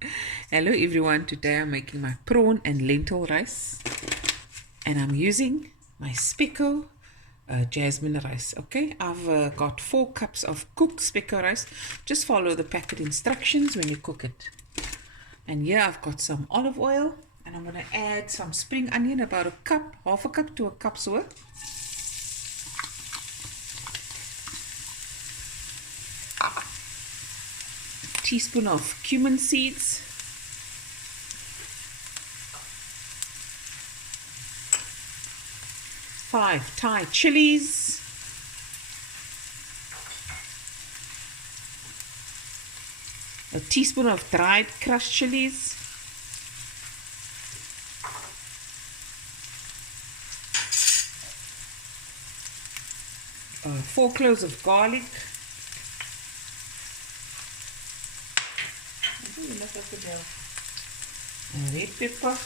Hello everyone, today I'm making my prawn and lentil rice and I'm using my Specco jasmine rice. Okay, I've got 4 cups of cooked Specco rice. Just follow the packet instructions when you cook it. And here I've got some olive oil and I'm going to add some spring onion, about a cup, half a cup to a cup's worth. A teaspoon of cumin seeds. 5 Thai chilies, a teaspoon of dried crushed chilies, four cloves of garlic, and red pepper.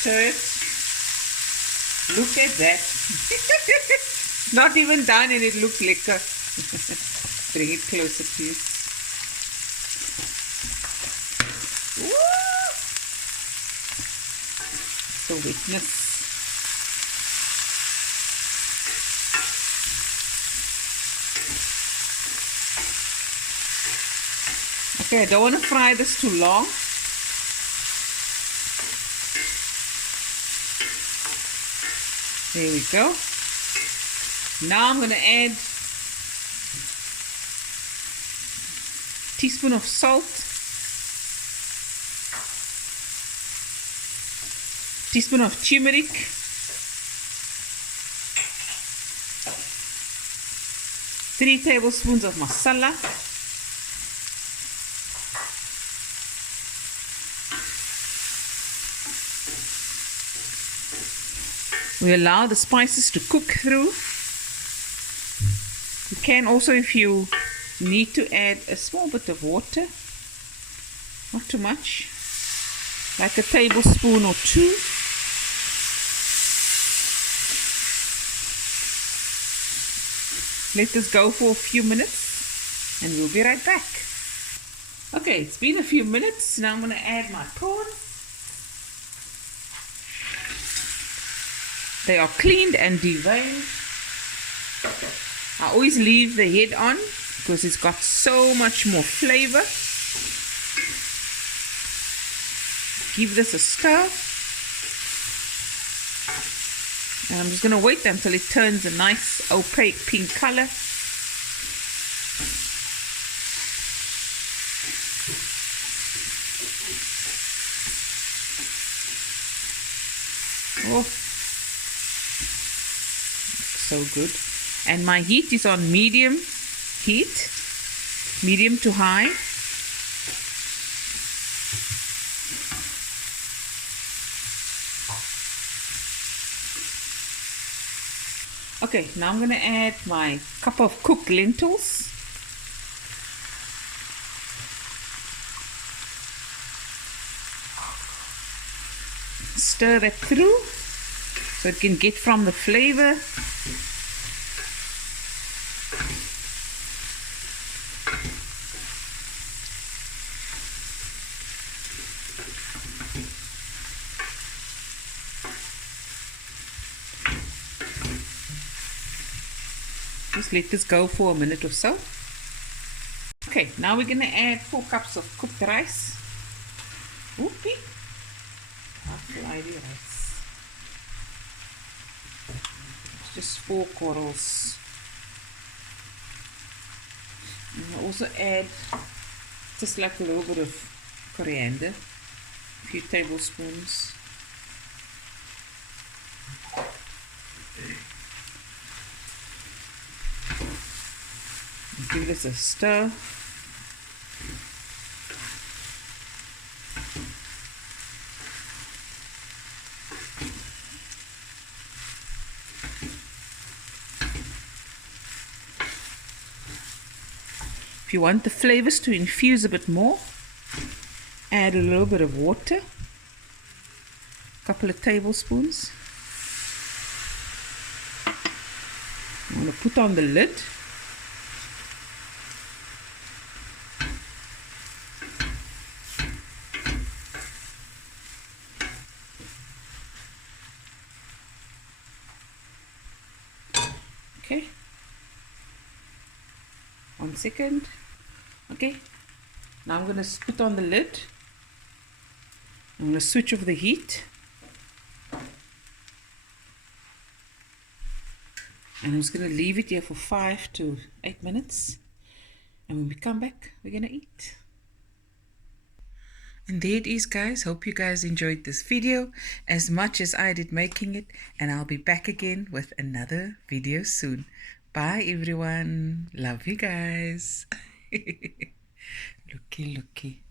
Stir it. Look at that. Not even done and it looks lekker. Bring it closer, please. So wetness. Okay, I don't want to fry this too long. There we go. Now I'm going to add a teaspoon of salt, teaspoon of turmeric, three tablespoons of masala, we allow the spices to cook through. You can also, if you need to, add a small bit of water, not too much, like a tablespoon or 2. Let this go for a few minutes and we'll be right back. Okay, it's been a few minutes. Now I'm going to add my prawn. They are cleaned and deveined. I always leave the head on because it's got so much more flavor. Give this a stir. And I'm just going to wait until it turns a nice opaque pink color. Oh, so good. And my heat is on medium heat, medium to high. Okay, now I'm going to add my cup of cooked lentils. Stir that through so it can get from the flavor. Just let this go for a minute or so. Okay, now we're going to add 4 cups of cooked rice. Whoopie. Rice. It's just 4 corals. And I'll also add just like a little bit of coriander, a few tablespoons. Give this a stir. If you want the flavors to infuse a bit more, add a little bit of water, a couple of tablespoons. I'm going going to put on the lid. Okay. 1 second. Okay. Now I'm going to put on the lid. I'm going to switch off the heat. And I'm just going to leave it here for 5 to 8 minutes. And when we come back, we're going to eat. And there it is, guys. Hope you guys enjoyed this video as much as I did making it. And I'll be back again with another video soon. Bye, everyone. Love you guys. Looky, looky.